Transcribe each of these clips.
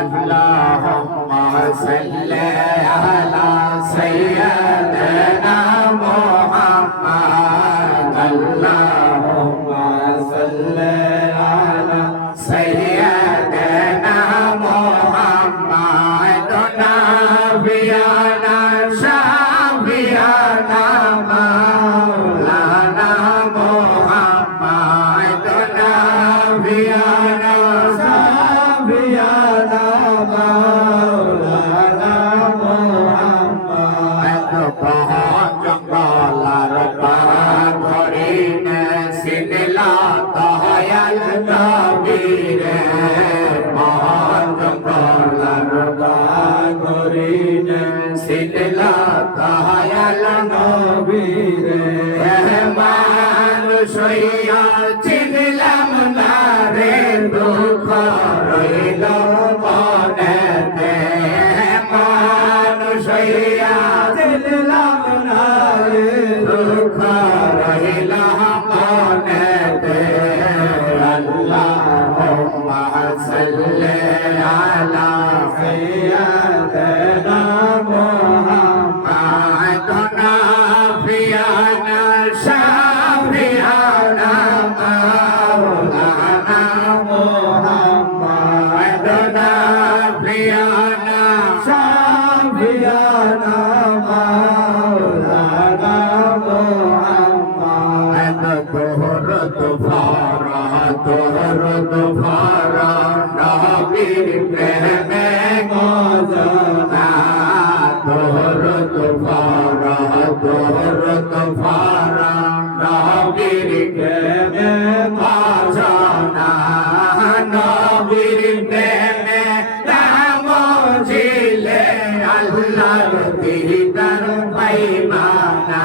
اللهم صل على سيدنا محمد اللهم صل على سيدنا محمد نبينا شفيعنا مولانا محمد نبينا شفيعنا مولانا محمد জঙ্গলার পাগরিনে সিনলা দয়াল নবীরে জঙ্গলার পাগরিনে সিনলা দয়াল নবীরে মানুষ হইয়া চিনলাম না রে দুঃখ রইল মনেতে মানুষ হইয়া চিনলাম না রে দুঃখ রইল মনেতে আল্লাহুম্মা সাল্লি আলা সাইয়্যিদিনা মুহাম্মাদ নাবিয়ানা শাফিআনা মাওলানা মুহাম্মাদ নাবিয়ানা শাফিআনা মাওলানা মুহাম্মাদ তোহরত ভারা নবীর প্রেমে মজনা তোহরত ভারা নবীর প্রেমে মজনা নবীর প্রেমে রাম জিলে আল্লাহর দিদার পাইমানা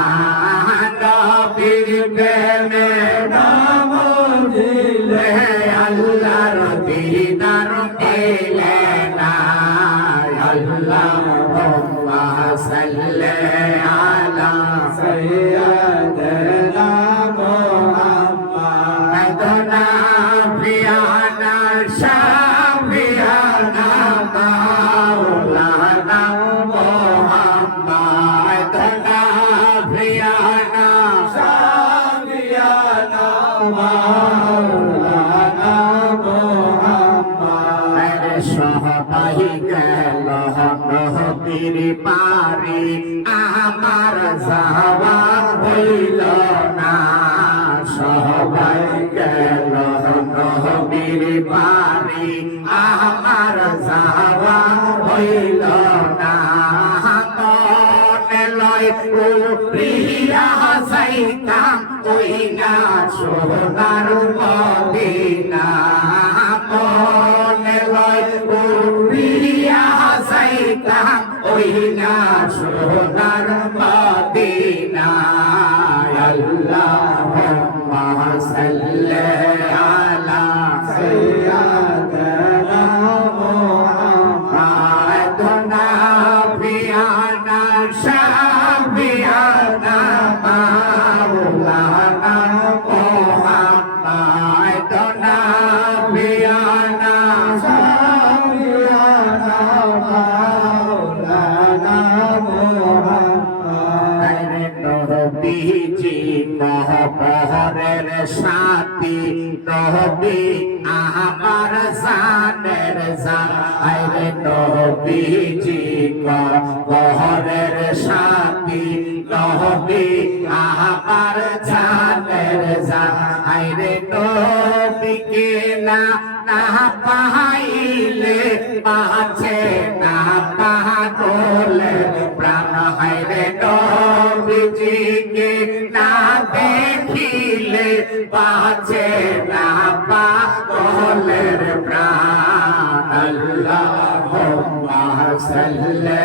নবীর প্রেমে রাম জিলে আল্লাহর দিদার পেলে না আল্লাহুম্মা সাল্লি আলা সাইয়্যিদিনা মুহাম্মাদ নাবিয়ানা শাফিআনা মাওলানা মুহাম্মাদ নাবিয়ানা শাফিআনা মাওলানা মুহাম্মাদ সবাই গেল নবীর পারে আমার যাওয়া হইল না সবাই গেল নবীর পারে আমার যাওয়া হইল না মনে লয় ও প্রিয়া যাইতাম ওই না সোনার মদিনা মনে লয় ও প্রিয়া যাইতাম ওই না সোনার মদিনা আল্লাহুম্মা সাল্লি আলা সাইয়্যিদিনা মুহাম্মাদ নাবিয়ানা শাফিআনা মাওলানা মুহাম্মাদ নাবিয়ানা শাফিআনা মাওলানা মুহাম্মাদ নবীজি মহবরের সাথী নবী আমার জানের জান আইরে নবীজি মহবরের সাথী নবী আমার জানের জান আইরে নবীকে না পাইলে পাছে না পাগলে প্রাণ হাইরে নবীজিকে না দেখিলে পাছে না পাগলের প্রাণ আল্লাহুম্মা সাল্লি